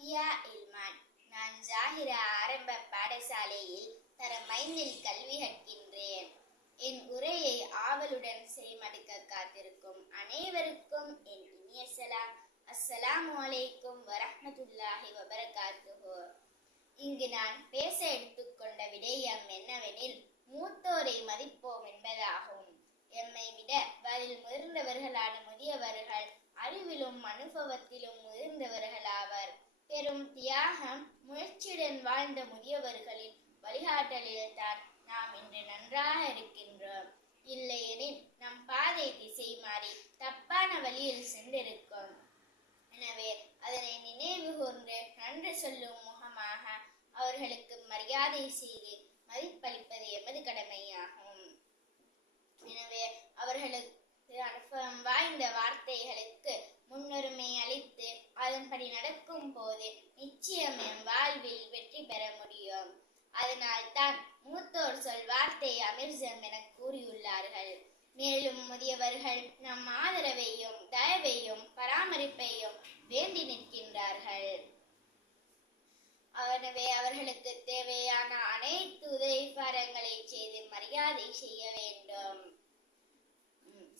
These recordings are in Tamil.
சஃபியா இல்மான். நான் ஜாகிரா ஆரம்ப பாடசாலையில் தரம் 5 கல்வி கற்கின்றேன். என் உரையை ஆவலுடன் செவிமடுக்க காத்திருக்கும் அனைவருக்கும் என் இனிய சலாம். அஸ்ஸலாமு அலைக்கும் வரஹ்மத்துல்லாஹி வபரகாத்துஹு. இங்கு நான் பேச எடுத்துக்கொண்ட விடயம் என்னவெனில், மூத்தோரை மதிப்போம் என்பதாகும். எம்மை விட வயதில் முதிர்ந்தவர்களான முதியவர்கள் அறிவிலும் அனுபவத்திலும் முதிர்ந்தவர்களாவர். பெரும் தியாகம் முயற்சியுடன் வாழ்ந்த முதியவர்களின் வழிகாட்டலில் தான் நாம் இன்று நன்றாக இருக்கின்றோம். இல்லையெனில் நம் பாதை திசை மாறி தப்பான வழியில் சென்றிருக்கும். எனவே அதனை நினைவு கூர்ந்து நன்றி சொல்லும் முகமாக அவர்களுக்கு மரியாதை செய்து மதிப்பளிப்பது எமது கடமையாகும். எனவே அவர்களுக்கு அனுபவம் வாய்ந்த வார்த்தைகளுக்கு முன்னுரிமை அளித்து அதன்படி நடக்கும் போது நிச்சயம் என் வாழ்வில் வெற்றி பெற முடியும். அதனால் தான் மூத்தோர் சொல் வார்த்தை அமிர்தம் என கூறியுள்ளார்கள். மேலும் முதியவர்கள் நம் ஆதரவையும் தயவையும் பராமரிப்பையும் வேண்டி நிற்கின்றார்கள். எனவே அவர்களுக்கு தேவையான அனைத்து உதவிபாரங்களை செய்து மரியாதை செய்ய வேண்டும்.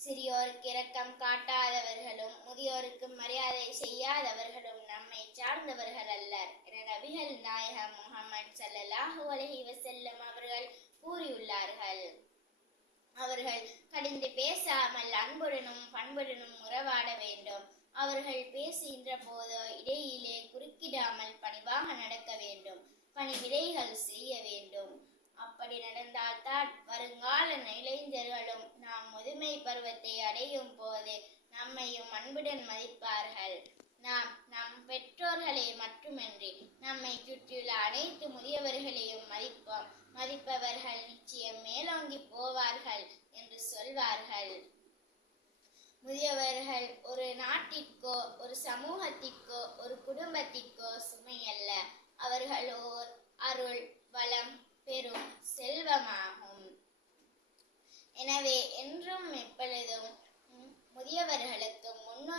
சிறியோருக்கு இரக்கம் காட்டாதவர்களும் முதியோருக்கு மரியாதை செய்யாதவர்களும் நம்மை சார்ந்தவர்கள் அல்லர் என நபிகள் நாயகம் முஹம்மது ஸல்லல்லாஹு அலைஹி வஸல்லம் அவர்கள் கூறியுள்ளார்கள். அவர்கள் கடிந்து பேசாமல் அன்புடனும் பண்புடனும் உறவாட வேண்டும். அவர்கள் பேசுகின்ற போதோ இடையிலே குறுக்கிடாமல் பணிவாக நடக்க வேண்டும். பணிவிடைகள் செய்ய வேண்டும். அப்படி நடந்தால்தான் வருங்கால இளைஞர்களும் நாம் முதுமை பருவத்தை அடையும் போது நம்மையும் அன்புடன் மதிப்பார்கள். நாம் நம் பெற்றோர்களை மட்டுமின்றி நம்மை சுற்றியுள்ள அனைத்து முதியவர்களையும் மதிப்போம். மதிப்பவர்கள் நிச்சயம் மேலோங்கி போவார்கள் என்று சொல்வார்கள். முதியவர்கள் ஒரு நாட்டிற்கோ ஒரு சமூகத்திற்கோ ஒரு குடும்பத்திற்கோ சுமையல்ல. அவர்கள் ஓர் அருள் வளம் பெரும் செல்வமாகும். எனவே என்றும் எப்பொழுதும் முதியவர்களுக்கு முன்னுரிமை